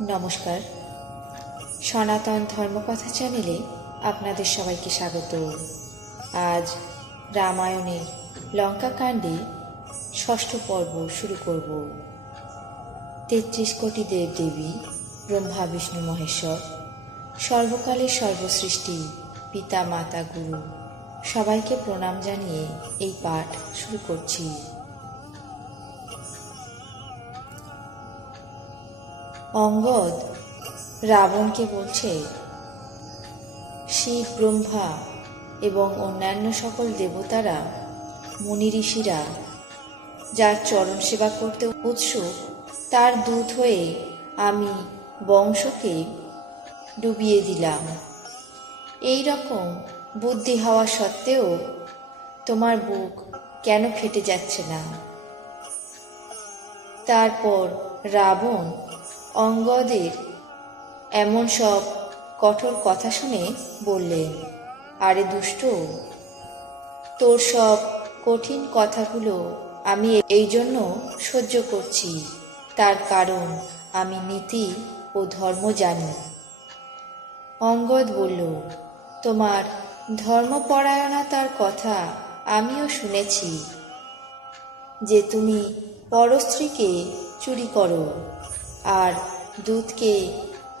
নমস্কার, সনাতন ধর্মকথা চ্যানেলে আপনাদের সবাইকে স্বাগত। আজ রামায়ণের লঙ্কাকাণ্ডে ষষ্ঠ পর্ব শুরু করব। ৩৩ কোটি দেবদেবী, ব্রহ্মা বিষ্ণু মহেশ্বর, সর্বকালের সর্বসৃষ্টি, পিতা মাতা গুরু সবাইকে প্রণাম জানিয়ে এই পাঠ শুরু করছি। অঙ্গদ রাবণকে বলছে, শিব, ব্রহ্মা এবং অন্যান্য সকল দেবতারা, মুনি ঋষিরা যার চরণ সেবা করতে উৎসুক, তার দূত হয়ে আমি বংশকে ডুবিয়ে দিলাম। এই রকম বুদ্ধি হওয়া সত্ত্বেও তোমার বুক কেন ফেটে যাচ্ছে না? তারপর রাবণ অঙ্গদের এমন সব কঠোর কথা শুনে বললেন, আরে দুষ্ট, তোর সব কঠিন কথাগুলো আমি এই জন্য সহ্য করছি, তার কারণ আমি নীতি ও ধর্ম জানি। অঙ্গদ বলল, তোমার ধর্মপরায়ণতার কথা আমিও শুনেছি, যে তুমি পরস্ত্রীকে চুরি করো আর দুধকে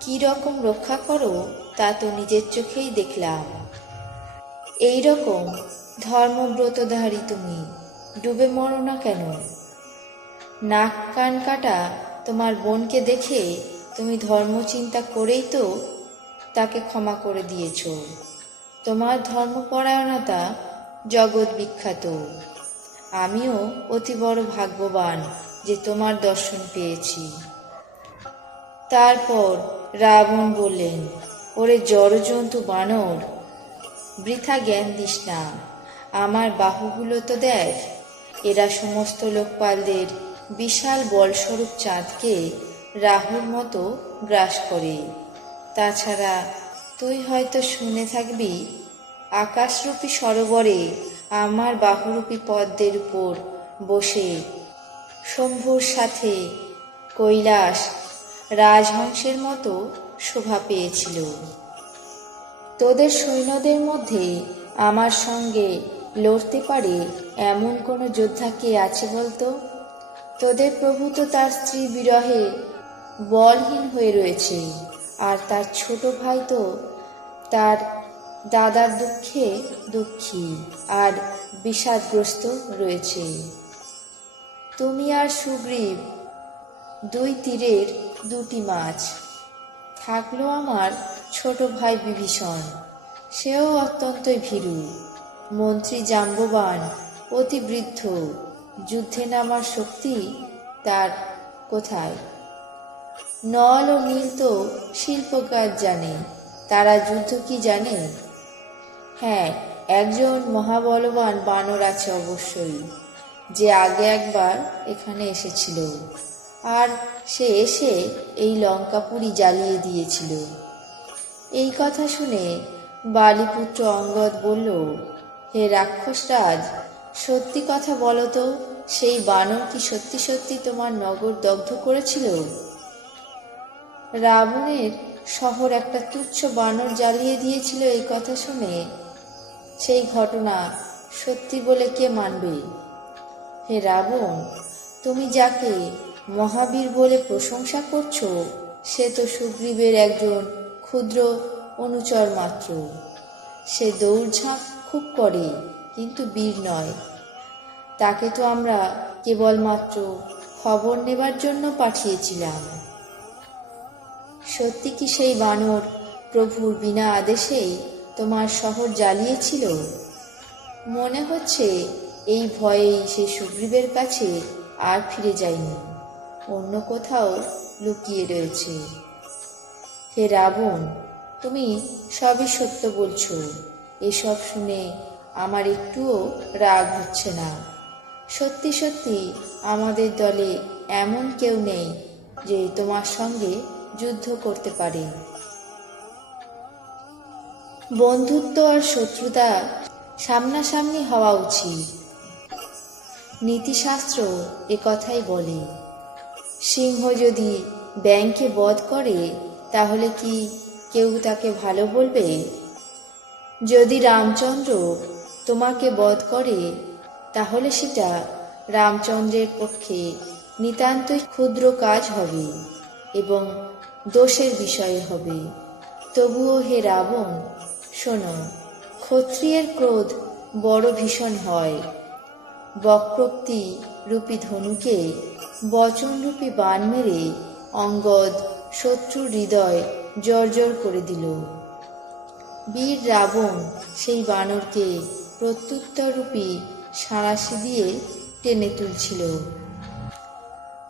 কি রকম রক্ষা করো তা তো নিজের চোখেই দেখলাম। এই রকম ধর্মব্রতধারী তুমি ডুবে মরো না কেন? নাক কান কাটা তোমার বোনকে দেখে তুমি ধর্মচিন্তা করেই তো তাকে ক্ষমা করে দিয়েছ। তোমার ধর্মপরায়ণতা জগৎ বিখ্যাত। আমিও অতি বড় ভাগ্যবান যে তোমার দর্শন পেয়েছি। তারপর রাবণ বললেন, ওরে জড়জন্তু বানর, বৃথা জ্ঞান দিস না। আমার বাহুগুলো তো দেখ, এরা সমস্ত লোকপালদের বিশাল বলস্বরূপ চাঁদকে রাহুর মতো গ্রাস করে। তাছাড়া তুই হয়তো শুনে থাকবি, আকাশরূপী সরোবরে আমার বাহুরূপী পদ্মের উপর বসে শম্ভুর সাথে কৈলাস রাজহংসের মতো শোভা পেয়েছিল। তোদের সৈন্যদের মধ্যে আমার সঙ্গে লড়তে পারে এমন কোনো যোদ্ধা কে আছে বলতো? তোদের প্রভু তো তার স্ত্রী বিরহে বলহীন হয়ে রয়েছে, আর তার ছোট ভাই তো তার দাদার দুঃখে দুঃখী আর বিষাদগ্রস্ত রয়েছে। তুমি আর সুগ্রীব দুই তীরের দুটি মাছ। থাকলো আমার ছোট ভাই বিভীষণ, সেও অত্যন্তই ভীরু। মন্ত্রী জাম্ববান অতি বৃদ্ধ, যুদ্ধে নামার শক্তি তার কোথায়? নল ও নীল তো শিল্পকাজ জানে, তারা যুদ্ধ কি জানে? হ্যাঁ, একজন মহাবলবান বানর আছে অবশ্যই, যে আগে একবার এখানে এসেছিল, আর সে এসে এই লঙ্কাপুরী জ্বালিয়ে দিয়েছিল। এই কথা শুনে বালিপুত্র অঙ্গদ বলল, হে রাক্ষসরাজ, সত্যি কথা বলো তো, সেই বানর কি সত্যি সত্যি তোমার নগর দগ্ধ করেছিল? রাবণের শহর একটা তুচ্ছ বানর জ্বালিয়ে দিয়েছিল, এই কথা শুনে সেই ঘটনা সত্যি বলে কে মানবে? হে রাবণ, তুমি যাকে মহাবীর বলে প্রশংসা করছো, সে তো সুগ্রীবের একজন ক্ষুদ্র অনুচর মাত্র। সে দৌড়ঝাঁপ খুব করে, কিন্তু বীর নয়। তাকে তো আমরা কেবলমাত্র খবর নেবার জন্য পাঠিয়েছিলাম। সত্যি কি সেই বানর প্রভুর বিনা আদেশেই তোমার শহর জ্বালিয়েছিল? মনে হচ্ছে এই ভয়েই সে সুগ্রীবের কাছে আর ফিরে যায়নি, অন্য কোথাও লুকিয়ে রয়েছে। হে রাবণ, তুমি সবই সত্য বলছো। এসব শুনে আমার একটুও রাগ হচ্ছে না। সত্যি সত্যি আমাদের দলে এমন কেউ নেই যে তোমার সঙ্গে যুদ্ধ করতে পারে। বন্ধুত্ব আর শত্রুতা সামনাসামনি হওয়া উচিত। নীতিশাস্ত্র এ কথাই বলে। সিংহ যদি ব্যাঙকে বধ করে তাহলে কি কেউ তাকে ভালো বলবে? যদি রামচন্দ্র তোমাকে বধ করে তাহলে সেটা রামচন্দ্রের পক্ষে নিতান্তই ক্ষুদ্র কাজ হবে এবং দোষের বিষয় হবে। তবুও হে রাবণ, শোনো, ক্ষত্রিয়ের ক্রোধ বড় ভীষণ হয়। বক্রোক্তি রূপী ধনুকে বচনরূপী বাণ মেরে অঙ্গদ শত্রুর হৃদয় জর্জর করে দিল। বীর রাবণ সেই বানরকে প্রত্যুত্তররূপী সাঁড়াশি দিয়ে টেনে তুলছিল।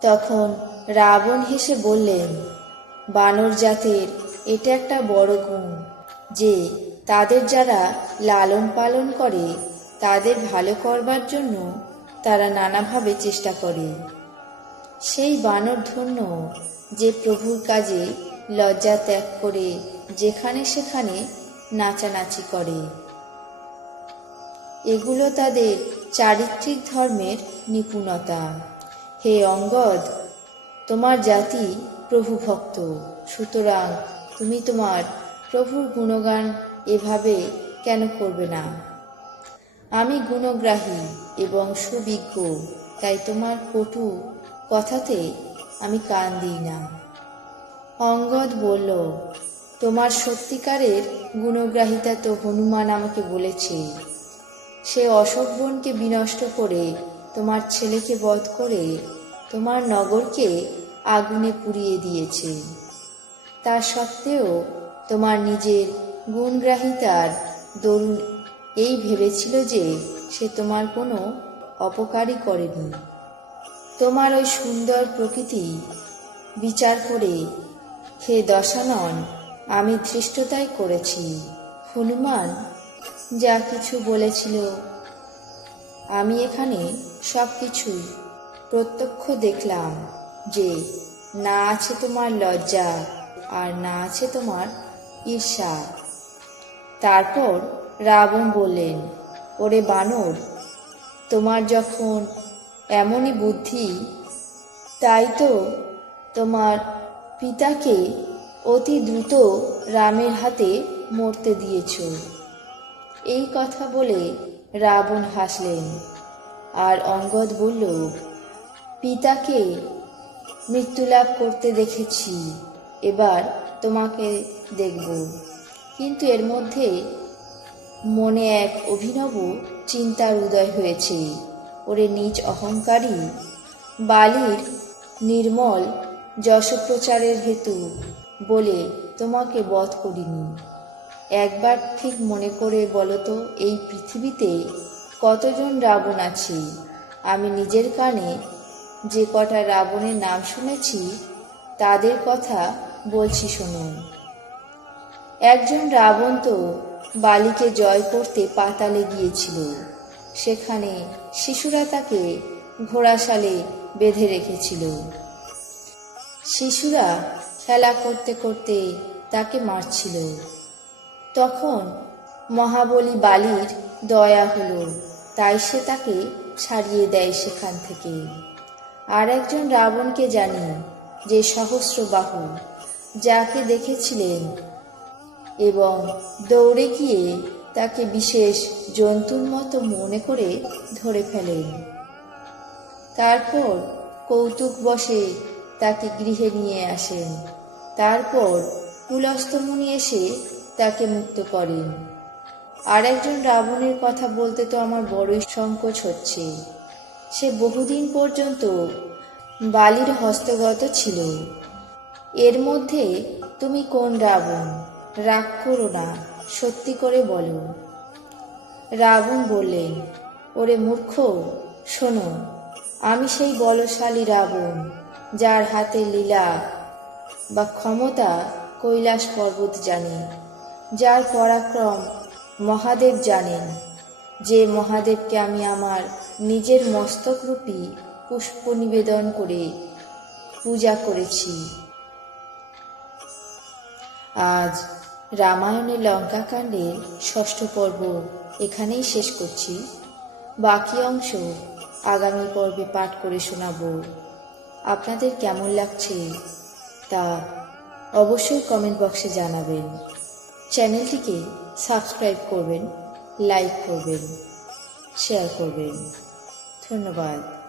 তখন রাবণ হেসে বললেন, বানর জাতের এটা একটা বড় গুণ যে তাদের যারা লালন পালন করে তাদের ভালো করবার জন্য তারা নানাভাবে চেষ্টা করে। সেই বানর ধন্য যে প্রভুর কাজে লজ্জা ত্যাগ করে যেখানে সেখানে নাচানাচি করে। এগুলো তাদের চারিত্রিক ধর্মের নিপুণতা। হে অঙ্গদ, তোমার জাতি প্রভু ভক্ত, সুতরাং তুমি তোমার প্রভুর গুণগান এভাবে কেন করবে না? আমি গুণগ্রাহী এবং সুবিজ্ঞ, তাই তোমার কটু কথাতে আমি কান দিই না। অঙ্গদ বলল, তোমার সত্যিকারের গুণগ্রাহিতা তো হনুমান আমাকে বলেছে। সে অশোক বনকে বিনষ্ট করে তোমার ছেলেকে বধ করে তোমার নগরকে আগুনে পুড়িয়ে দিয়েছে। তা সত্ত্বেও তোমার নিজের গুণগ্রাহিতার দরুন এই ভেবেছিল যে সে তোমার কোনো অপকারই করেনি। তোমার ওই সুন্দর প্রকৃতি বিচার করে হে দশানন, আমি ধৃষ্টতাই করেছি। হনুমান যা কিছু বলেছিল আমি এখানে সব কিছুই প্রত্যক্ষ দেখলাম, যে না আছে তোমার লজ্জা আর না আছে তোমার ঈর্ষা। তারপর রাবণ বললেন, ওরে বানর, তোমার যখন এমনই বুদ্ধি, তাই তো তোমার পিতাকে অতি দ্রুত রামের হাতে মরতে দিয়েছ। এই কথা বলে রাবণ হাসলেন। আর অঙ্গদ বলল, পিতাকে মৃত্যুলাভ করতে দেখেছি, এবার তোমাকে দেখব। কিন্তু এর মধ্যে মনে এক অভিনব চিন্তার উদয় হয়েছে। ওরে নিজ অহংকারী, বালির নির্মল যশপ্রচারের হেতু বলে তোমাকে বধ করিনি। একবার ঠিক মনে করে বলো তো, এই পৃথিবীতে কতজন রাবণ আছে? আমি নিজের কানে যে কটা রাবণের নাম শুনেছি তাদের কথা বলছি শুনুন। একজন রাবণ তো বালিকে জয় করতে পাতালে গিয়েছিল। সেখানে শিশুরা তাকে ঘোড়াশালে বেঁধে রেখেছিল। শিশুরা খেলা করতে করতে তাকে মারছিল। তখন মহাবলী বালির দয়া হলো, তাই সে তাকে ছাড়িয়ে দেয় সেখান থেকে। আর একজন রাবণকে জানি, যে সহস্রবাহু, যাকে দেখেছিলেন এবং দৌড়ে গিয়ে তাকে বিশেষ জন্তুর মতো মনে করে ধরে ফেলেন। তারপর কৌতুকবশে তাকে গৃহে নিয়ে আসেন। তারপর পুলস্ত্য মুনি এসে তাকে মুক্ত করেন। আর একজন রাবণের কথা বলতে তো আমার বড়ই সংকোচ হচ্ছে। সে বহুদিন পর্যন্ত বালির হস্তগত ছিল। এর মধ্যে তুমি কোন রাবণ? রাগ করো না, সত্যি করে বলো। রাবণ বললেন, ওরে মূর্খ, শোনো, আমি সেই বলশালী রাবণ, যার হাতে লীলা বা ক্ষমতা কৈলাস পর্বত জানে, যার পরাক্রম মহাদেব জানেন, যে মহাদেবকে আমি আমার নিজের মস্তকরূপী পুষ্প নিবেদন করে পূজা করেছি। আজ রামায়ণের লঙ্কাকাণ্ডের ৬ষ্ঠ পর্ব এখানেই শেষ করছি। বাকি অংশ আগামী পর্বে পাঠ করে শোনাব। আপনাদের কেমন লাগছে তা অবশ্যই কমেন্ট বক্সে জানাবেন। চ্যানেলটিকে সাবস্ক্রাইব করবেন, লাইক করবেন, শেয়ার করবেন। ধন্যবাদ।